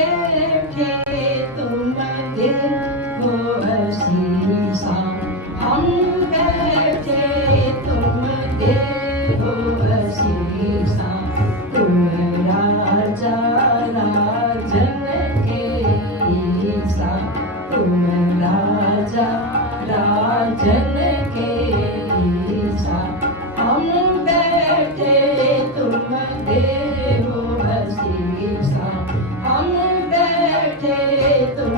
बैठे तुम देखो असीसा, हम बैठे तुम देखो असीसा, तुम राजा राजन के ईसा, तुम राजा राजन के ईसा, हम बैठे तुम देहो असीसा, हम बैठे तुम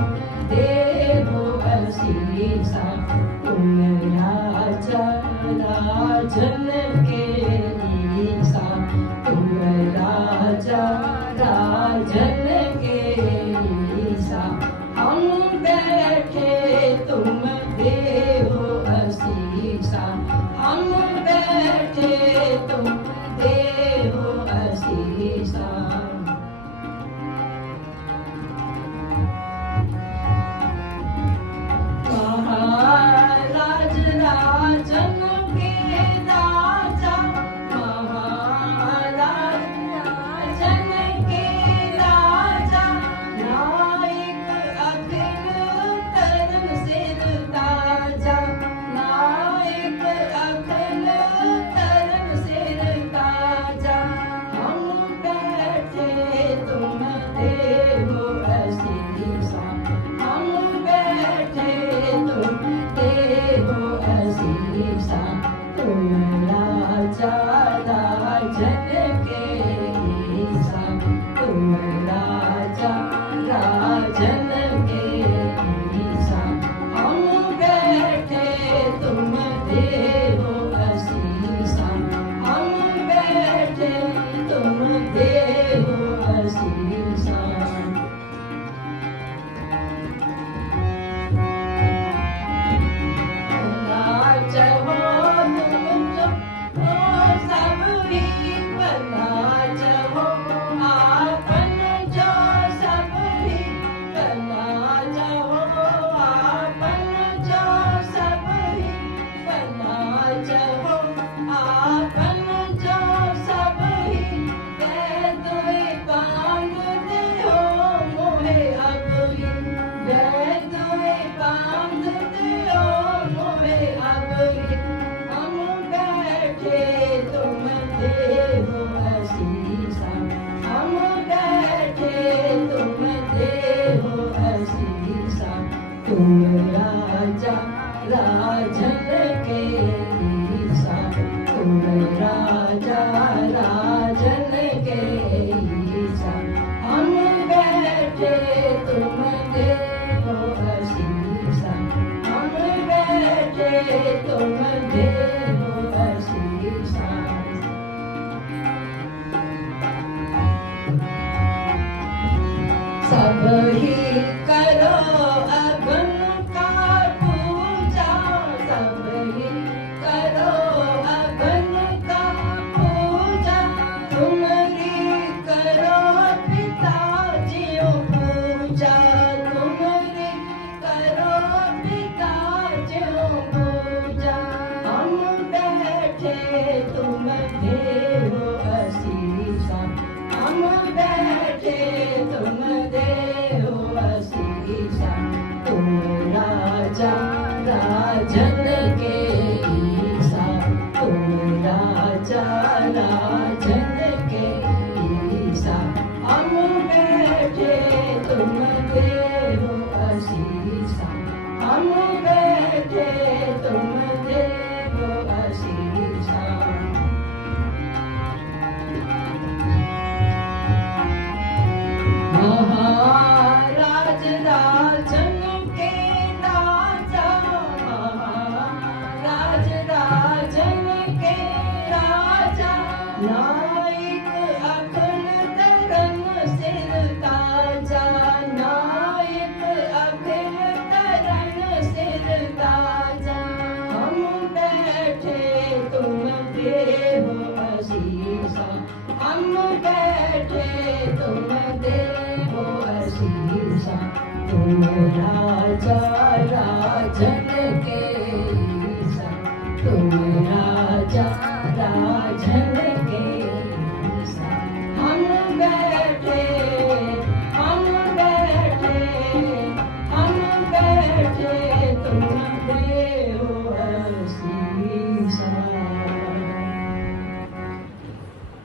देहो असीसा, तुम राजा राजन के ईसा, तुम राजा राजन के ईसा, हम बैठे तुम देहो असीसा, हम बैठे तुम देहो असीसा। महाराज राजन के राजा, महाराज राजन के राजा, नायक अखिल तरन सिर ताजा, नायक अखिल तरन सिर ताजा, हम बैठे तुम देहो असीसा, हम बैठे तुम देहो असीसा, तुम राजा राजन के ईसा, तुम राजा राजन के ईसा, हम बैठे तुम देहो असीसा, हम बैठे तुम देहो असीसा। राजा हो तुम जो हो सब ही राजा हो, आपन जो सब ही राजा हो, आपन जो सब ही राजा हो, आपन जो सब ही वैदोई बांध दे हो मोहे अगली, वैदोई बांध दे हो मोहे अगली, हम बैठे तुम देहो असीसा, हम बैठे तुम देहो असीसा, तुम राजा राजन के ईसा, तुम राजा राजन के ईसा, हम बैठे तुम देहो असीसा, हम बैठे तुम देहो असीसा। सब ही करो अगन का पूजा, सब ही करो अगन का पूजा, तुमरी करो पिताजियो पूजा, तुमरी करो पिताजियो पूजा, हम बैठे तुम देहो असीसा, हम बैठे तुम देहो असीसा, तुम राजा राजन के ईसा, तुम राजा राजन के ईसा, हम बैठे तुम देहो असीसा, हम बैठे तुम देहो असीसा। महाराज राजन के राजा, महाराज राजन के राजा, नायक अखिल तरन सिर ताजा, नायक अखिल तरन सिर ताजा, हम बैठे तुम देहो असीसा, हम बैठे तुम देहो असीसा, तुम राजा